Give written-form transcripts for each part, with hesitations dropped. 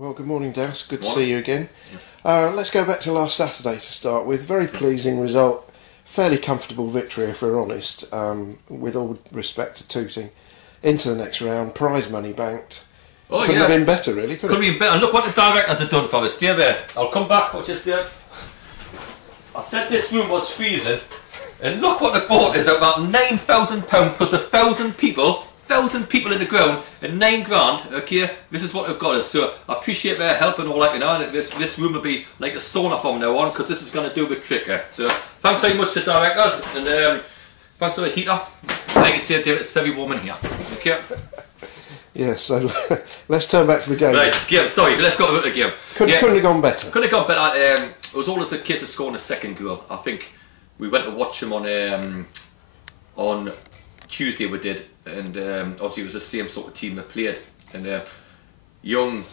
Well, good morning, Dowse. Good to see you again. Let's go back to last Saturday to start with. Very pleasing result. Fairly comfortable victory, if we're honest, with all respect to Tooting. Into the next round, prize money banked. Oh, couldn't have been better, really, could it? Couldn't have been better. And look what the directors have done for us. Stay there. I'll come back. Watch this there. I said this room was freezing, and look what the bought is. About £9,000 plus 1,000 people. 1,000 people in the ground and £9 grand. Okay, this is what they've got us. So I appreciate their help and all that. You know, this room will be like a sauna from now on because this is going to do the trick. So thanks very much to the directors and thanks for the heater. Like you said, David, it's very warm in here. Okay. Yeah, so let's turn back to the game. Right, game. Sorry, let's go to the game. Couldn't have gone better. Couldn't have gone better. It was always a case of scoring a second goal. I think we went to watch them on Tuesday. We did, and obviously it was the same sort of team that played. And young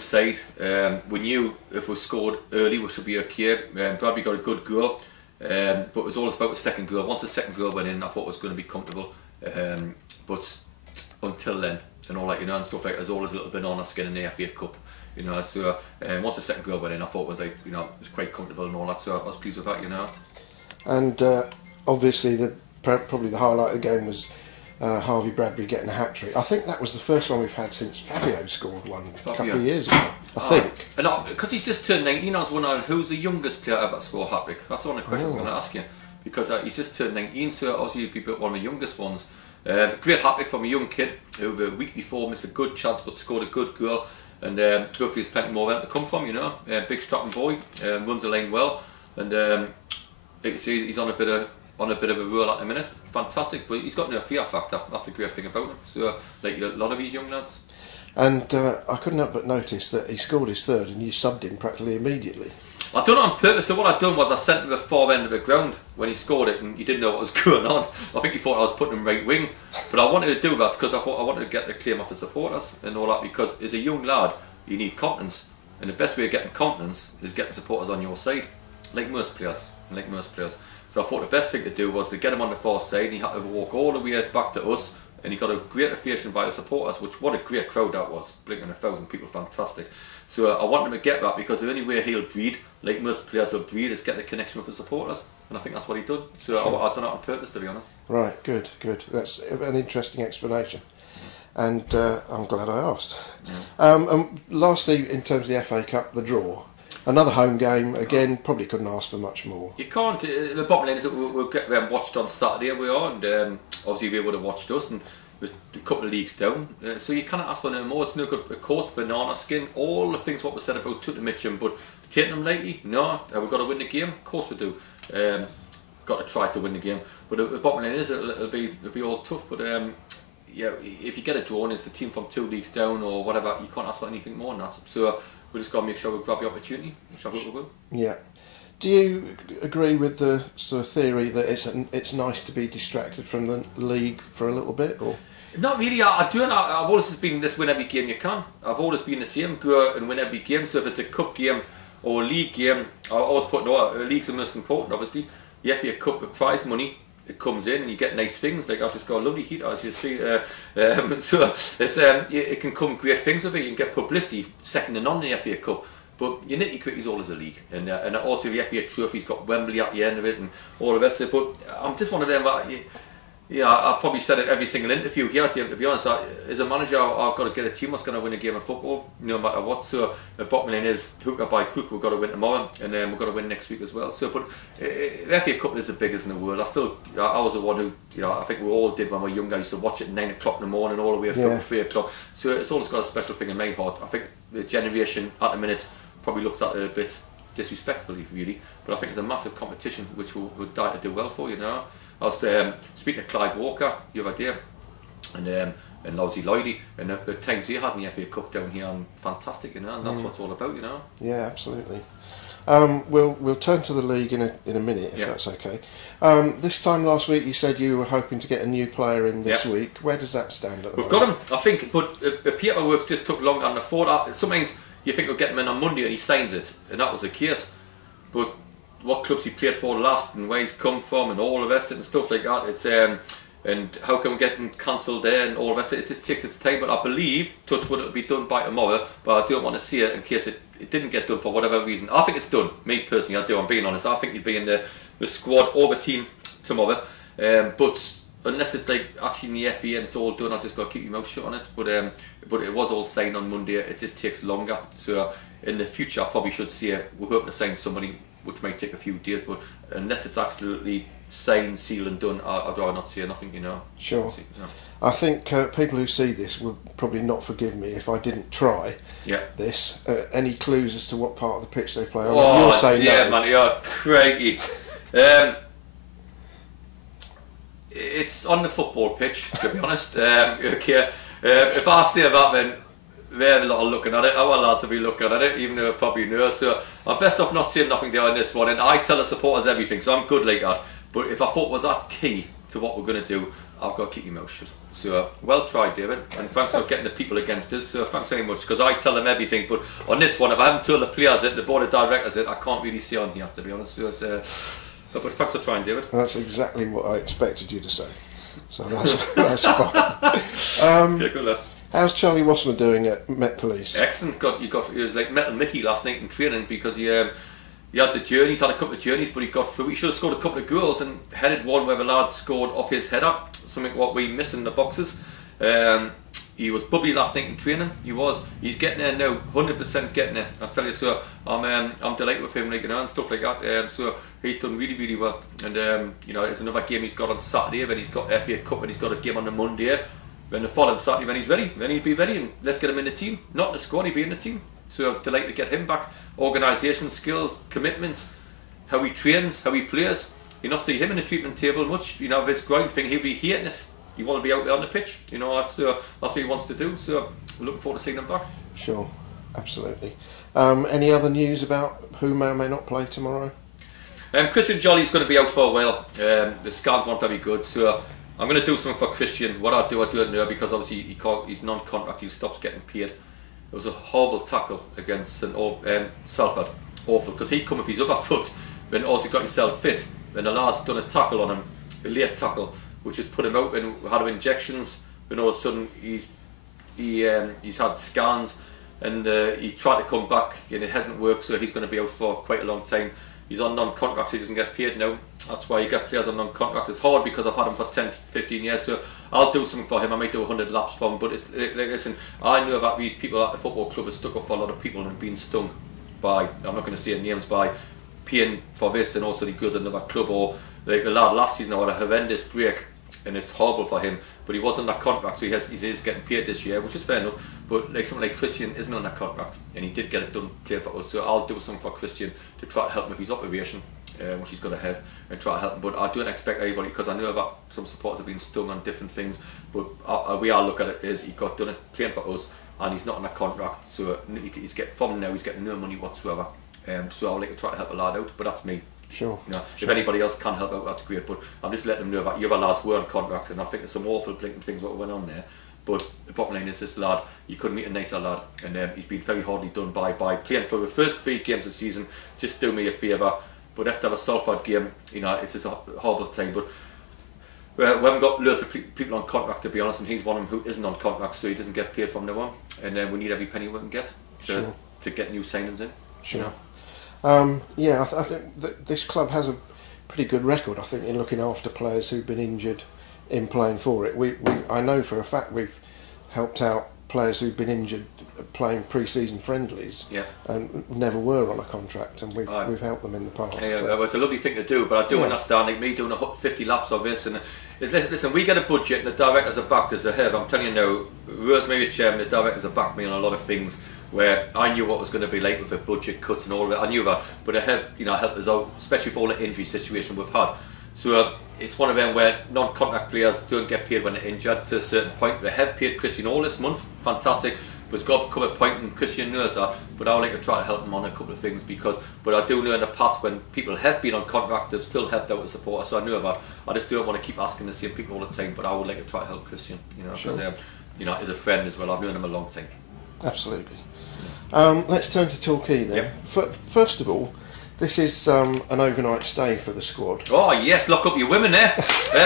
side. We knew if we scored early, we should be okay. Bradley got a good goal, but it was always about the second goal. Once the second goal went in, I thought it was going to be comfortable. But until then, and all that, you know, and stuff like that, there's always a little bit on our skin in the FA Cup, you know. So once the second goal went in, I thought it was like, you know, it was quite comfortable and all that. So I was pleased with that, you know. And obviously, probably the highlight of the game was Harvey Bradbury getting a hat-trick. I think that was the first one we've had since Fabio scored one a couple of years ago, I think. And because he's just turned 19, I was wondering who's the youngest player ever to score a hat-trick. That's the only question I was going to ask you. Because he's just turned 19, so obviously he'd be one of the youngest ones. Great hat-trick from a young kid who the week before missed a good chance but scored a good goal. And hopefully there's plenty more of them to come from, you know. Big strapping boy, runs the lane well. And like you see, he's on a bit of a roll at the minute. Fantastic, but he's got no fear factor. That's the great thing about him. So, like a lot of these young lads. And I couldn't help but notice that he scored his third and you subbed him practically immediately. I done it on purpose. So what I'd done was I sent him the far end of the ground when he scored it, and he didn't know what was going on. I think he thought I was putting him right wing, but I wanted to do that because I thought I wanted to get the claim off the supporters and all that. Because as a young lad, you need confidence, and the best way of getting confidence is getting supporters on your side, like most players. So I thought the best thing to do was to get him on the far side, and he had to walk all the way back to us, and he got a great ovation by the supporters, which what a great crowd that was, blinking 1,000 people, fantastic. So I wanted him to get that because the only way he'll breed, like most players will breed, is get the connection with the supporters, and I think that's what he done. So sure. I've done it on purpose, to be honest. Right, good. That's an interesting explanation, and I'm glad I asked. Yeah. And lastly, in terms of the FA Cup, the draw. Another home game, again, probably couldn't ask for much more. You can't. The bottom line is that we'll get them watched on Saturday, we are, and obviously they would have watched us, and we're a couple of leagues down, so you cannot ask for no more. It's no good, of course, banana skin, all the things what was said about Tooting Mitcham, but taking them lightly, no, we've got to win the game, of course we do. Got to try to win the game, but the bottom line is it'll be all tough, but yeah, if you get a draw and it's a team from 2 leagues down or whatever, you can't ask for anything more than that. So we just got to make sure we grab the opportunity, which I hope we will. Yeah. Do you agree with the sort of theory that it's nice to be distracted from the league for a little bit, or? Not really. I do. I've always been this: win every game you can. I've always been the same: go and win every game. So if it's a cup game or a league game, I always put league's the most important. Obviously, the FA Cup with prize money. It comes in and you get nice things. Like I've just got a lovely heater, as you see. So it's it can come great things with it. You can get publicity, second to none in the FA Cup. But your nitty gritty is always a league, and also the FA Trophy's got Wembley at the end of it, and all the rest of it. But I'm just one of them that, I probably said it every single interview here. To be honest, as a manager, I've got to get a team that's going to win a game of football, no matter what. So the bottom line is, hook or by crook, we've got to win tomorrow, and then we've got to win next week as well. So, but the FA Cup is the biggest in the world. I was the one who, I think we all did when we were younger. I used to watch it at 9 o'clock in the morning, all the way from 3 o'clock. So it's always got a special thing in my heart. I think the generation at the minute probably looks at it a bit disrespectfully, really, but I think it's a massive competition which we'll die to do well for, you know. I was speaking to Clyde Walker the other day, and obviously Lloydie, and the times he had in the FA Cup down here, and fantastic, you know, and that's what it's all about, you know. Yeah, absolutely. We'll turn to the league in a minute, if that's okay. This time last week you said you were hoping to get a new player in this week. Where does that stand at the moment? We've got him, I think, but the paperwork just took longer than I thought. Sometimes you think we'll get him in on Monday and he signs it, and that was the case. But what clubs he played for last and where he's come from and all the rest of it and stuff like that, it's and how come getting cancelled there and all the rest of it. It just takes its time, but I believe touchwood it'll be done by tomorrow, but I don't want to see it in case it didn't get done for whatever reason. I think it's done. Me personally, I do. I'm being honest. I think he'll be in the squad over team tomorrow, but unless it's like actually in the FE and it's all done, I just got to keep your mouth shut on it. But it was all signed on Monday. It just takes longer. So in the future, I probably should see it. We're hoping to sign somebody, which might take a few days. But unless it's absolutely signed, sealed, and done, I'd rather not say nothing. You know. Sure. I think people who see this will probably not forgive me if I didn't try this. Any clues as to what part of the pitch they play? Oh, you're saying yeah, no. man, you're craggy. It's on the football pitch, to be honest. Okay, if I say that, then they're not looking at it. Our lads will be looking at it, even though they probably know. So I'm best off not saying nothing there on this one. And I tell the supporters everything, so I'm good like that. But if I thought was that key to what we're going to do, I've got to keep your mouth shut. So well tried, David, and thanks for getting the people against us. So thanks very much, because I tell them everything. But on this one, if I haven't told the players it, the board of directors it, I can't really say on here, to be honest. So it's, but thanks for trying, David. That's exactly what I expected you to say. So that's fine. Yeah, good lad. How's Charlie Wassmer doing at Met Police? Excellent. He was like Metal Mickey last night in training because he had the journeys, had a couple of journeys, but he got through. He should have scored a couple of goals and headed one where the lad scored off his header. Something what we miss in the boxes. He was bubbly last night in training. He's getting there now, 100% getting there. I tell you, so I'm delighted with him, like, you know, and stuff like that. So he's done really, really well. And you know, it's another game he's got on Saturday. Then he's got FA Cup, and he's got a game on the Monday. Then the following Saturday, when he's ready, then he'll be ready, and let's get him in the team. Not in the squad, he'll be in the team. So I'm delighted to get him back. Organisation, skills, commitment, how he trains, how he plays. You not see him in the treatment table much. You know, this grind thing, he'll be hating it. You want to be out there on the pitch, you know, that's what he wants to do, so we're looking forward to seeing him back. Sure, absolutely. Any other news about who may or may not play tomorrow? Christian Jolley's going to be out for a while. The scans weren't very good, so I'm going to do something for Christian. What I do it now, because obviously he's non-contract, he stops getting paid. It was a horrible tackle against Salford, awful, because he come with his other foot, then also got himself fit, then the lad's done a tackle on him, a late tackle, which has put him out and had him injections. Then all of a sudden he's had scans, and he tried to come back and it hasn't worked, so he's going to be out for quite a long time. He's on non-contract, so he doesn't get paid now. That's why you get players on non-contract. It's hard because I've had him for 10, 15 years, so I'll do something for him. I might do 100 laps for him, but listen, I know that these people at the football club are stuck up for a lot of people and have been stung by, I'm not going to say names, by paying for this, and also he goes to another club, or like the lad last season had a horrendous break, and it's horrible for him, but he was on that contract, so he is getting paid this year, which is fair enough. But like someone like Christian isn't on that contract, and he did get it done playing for us, so I'll do something for Christian to try to help him with his operation, which he's going to have, and try to help him. But I don't expect anybody, because I know that some supporters have been stung on different things, but we are looking at it is he got done it playing for us, and he's not on a contract, so he's getting no money whatsoever. So I'll like to try to help a lad out, but that's me. Sure. You know, if anybody else can help out, that's great. But I'm just letting them know that the other lads were on contract, and I think there's some awful blinking things what went on there. But the bottom line is, this lad, you couldn't meet a nicer lad, and he's been very hardly done by playing for the first 3 games of the season. Just do me a favour. But after a Salford game, you know, it's just a horrible time. But we haven't got loads of people on contract, to be honest, and he's one of them who isn't on contract, so he doesn't get paid from now on. And we need every penny we can get to get new signings in. Sure. You know? I think that this club has a pretty good record, I think, in looking after players who've been injured in playing for it. I know for a fact we've helped out players who've been injured playing pre-season friendlies, and never were on a contract, and we've helped them in the past. Yeah, so. Well, it's a lovely thing to do, but I do understand, like me doing 50 laps of this, and listen, we get a budget and the directors are backed as a head. I'm telling you now, Rosemary Chairman, the directors are backed me on a lot of things where I knew what was going to be like with the budget cuts and all of it. I knew that, but it have, you know, helped us out, especially for all the injury situation we've had. So it's one of them where non-contract players don't get paid when they're injured to a certain point. They have paid Christian all this month, fantastic. But it's got to come a point, and Christian knows that. But I would like to try to help him on a couple of things, but I do know in the past when people have been on contract, they've still helped out the supporters. So I know that. I just don't want to keep asking the same people all the time. But I would like to try to help Christian, you know, because you know, as a friend as well. I've known him a long time. Absolutely. Let's turn to Torquay then. First of all, This is an overnight stay for the squad. Oh yes, lock up your women there.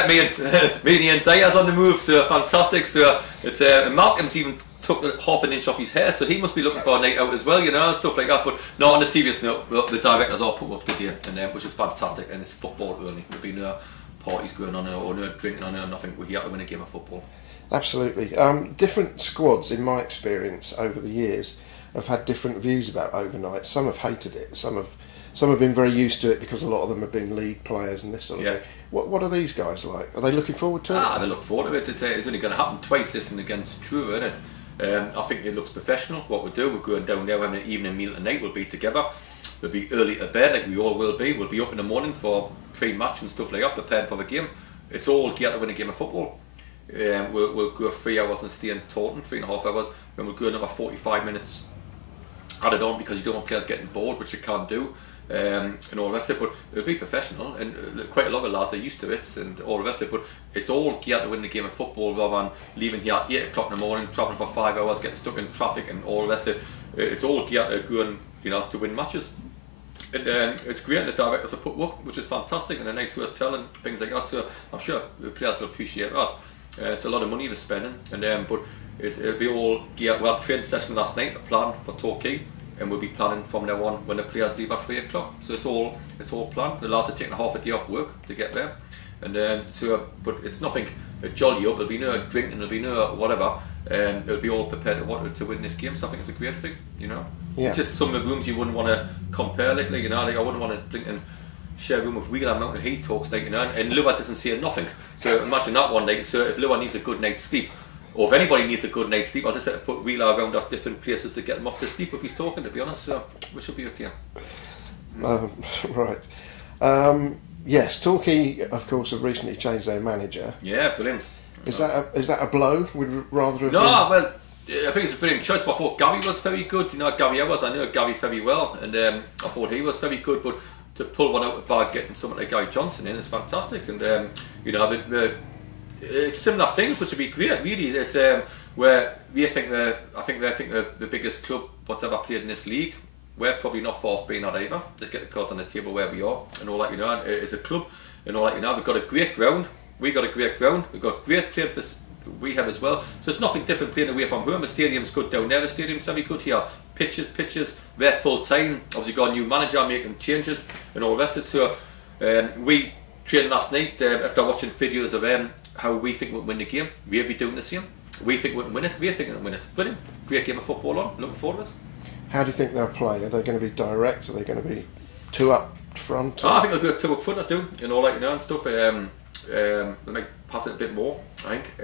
Me and Diaz on the move, so fantastic. So it's Malcolm's even took half an inch off his hair, so he must be looking for a night out as well, you know, stuff like that. But no, on a serious note, the directors all put up today, and which is fantastic. And it's football only. There'll be no parties going on or no drinking on or nothing. We're here to win a game of football. Absolutely. Different squads, in my experience over the years, have had different views about overnight. Some have hated it. Some have been very used to it because a lot of them have been league players and this sort of thing. What are these guys like? Are they looking forward to it? They look forward to it. It's only going to happen twice this and against True, isn't it? I think it looks professional. What we'll do, we're going down there having an evening meal tonight. We'll be together. We'll be early to bed like we all will be. We'll be up in the morning for pre-match and stuff like that, prepared for the game. It's all geared to win a game of football. We'll go 3 hours and stay in Taunton, 3.5 hours. Then we'll go another 45 minutes added on because you don't want players getting bored, which you can't do. And all the rest of it, but it'll be professional, and quite a lot of lads are used to it, and all the rest of it. But it's all geared to win the game of football rather than leaving here at 8 o'clock in the morning, travelling for 5 hours, getting stuck in traffic, and all the rest of it. It's all geared to go and, you know, to win matches. And it's great, and the directors have put up, which is fantastic, and a nice hotel and things like that. So I'm sure the players will appreciate that. It's a lot of money they're spending, and but it'll be all geared. We had a training session last night to plan for Torquay. And we'll be planning from now on when the players leave at 3 o'clock. So it's all planned. The lads are taking half a day off work to get there, and but it's nothing jolly up. There'll be no drinking. There'll be no whatever. It'll be all prepared to win this game. So I think it's a great thing, you know. Yeah. It's just some of the rooms you wouldn't want to compare, like you know, like I wouldn't want to blink and share a room with Wheeler Mountain Heat talks, like you know, and Lua doesn't say nothing. So imagine that one night. So if Lua needs a good night's sleep, or if anybody needs a good night's sleep, I'll just have to put Wheeler around at different places to get him off to sleep if he's talking, to be honest, so we should be okay. Right. Yes, Torquay, of course, have recently changed their manager. Yeah, brilliant. Is that a blow? Would rather have No, well, I think it's a brilliant choice, but I thought Gary was very good. You know, I know Gary very well, and I thought he was very good, but to pull one out by getting someone like Guy Johnson in is fantastic, and you know, it's similar things, which would be great. Really, it's where I think the biggest club what's ever played in this league. We're probably not far off being that either. Let's get the cards on the table where we are and all that, you know. And it's a club and all that, you know. We've got a great ground. We've got great playing for we have as well. So it's nothing different playing away from home. The stadium's good down there. The stadium's very good here. Pitches. They're full time. Obviously got a new manager making changes and all the rest of it. So we trained last night after watching videos of how we think we'll win the game. We'll be doing the same. We think we'll win it. We're thinking we'll win it. Brilliant. Great game of football on. Looking forward to it. How do you think they'll play? Are they going to be direct? Are they going to be two up front? I think they'll go two up front, I do. And all that, you know, and stuff. They might pass it a bit more, I think.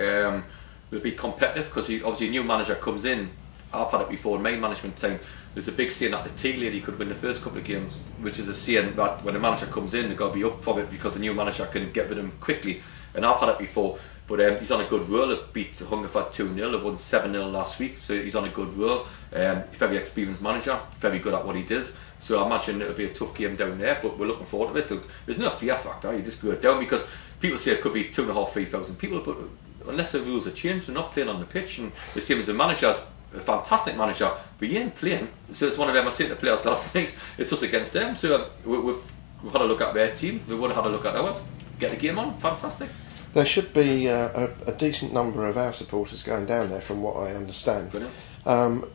They'll be competitive because obviously a new manager comes in. I've had it before in my management time. There's a big saying that the tea lady could win the first couple of games, which is a saying that when a manager comes in, they've got to be up for it because the new manager can get rid of them quickly. And I've had it before, but he's on a good roll. He beat Hungerford 2-0, he won 7-0 last week, so he's on a good roll. Very experienced manager, very good at what he does. So I imagine it'll be a tough game down there, but we're looking forward to it. There's no fear factor, you just go down because people say it could be 2,500-3,000 people, but unless the rules are changed, they're not playing on the pitch. And the same as the manager's a fantastic manager, but he ain't playing. So it's one of them. I said to the players last night, it's us against them. So we've had a look at their team. We would have had a look at ours. Get the game on. Fantastic. There should be a decent number of our supporters going down there, from what I understand. Brilliant.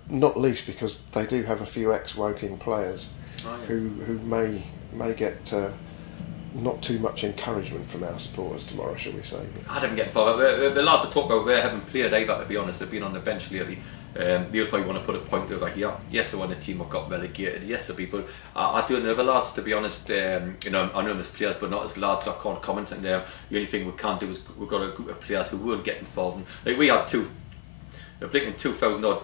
Not least because they do have a few ex-Woking players who may get not too much encouragement from our supporters tomorrow, shall we say? I didn't get involved. The lads I talk about, they haven't played either, to be honest. They've been on the bench lately. They'll probably want to put a point over here. Yes, they won a team that got relegated. Yes, the people. I don't know the lads, to be honest. You know, I know them as players, but not as lads. So I can't comment on them. The only thing we can't do is we've got a group of players who won't get involved. And, like we had blinking 2,000 odd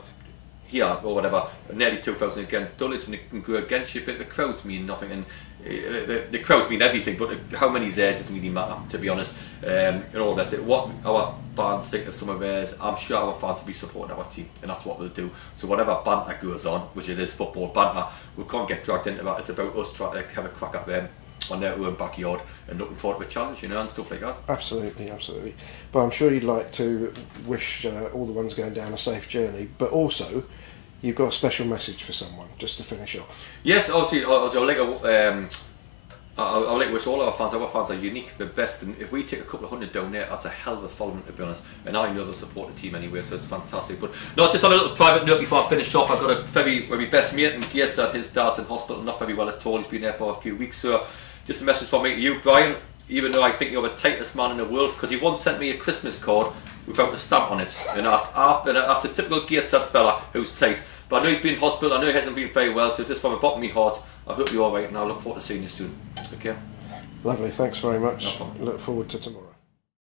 here or whatever, nearly 2,000 against Dulwich, and it can go against you, but the crowds mean nothing. And the crowds mean everything, but how many's there doesn't really matter, to be honest. And all this, what our fans think of some of theirs, I'm sure our fans will be supporting our team, and that's what we'll do. So whatever banter goes on, which it is football banter, we can't get dragged into that. It's about us trying to have a crack at them on their own backyard and looking forward to a challenge, you know, and stuff like that. Absolutely. But I'm sure you'd like to wish all the ones going down a safe journey, but also you've got a special message for someone, just to finish off. Yes, obviously I like to wish all our fans are unique, the best, and if we take a couple of hundred down there, that's a hell of a following, to be honest, and I know they'll support the team anyway, so it's fantastic. But not just on a little private note before I finish off, I've got a very, my best mate and Gates at his dad's in hospital, not very well at all, he's been there for a few weeks, so just a message from me to you, Brian, even though I think you're the tightest man in the world, because he once sent me a Christmas card without a stamp on it, and that's a typical Gateshead fella who's tight. But I know he's been in hospital, I know he hasn't been very well, so just from the bottom of my heart, I hope you're alright, and I look forward to seeing you soon. Okay? Lovely, thanks very much. No problem. Look forward to tomorrow.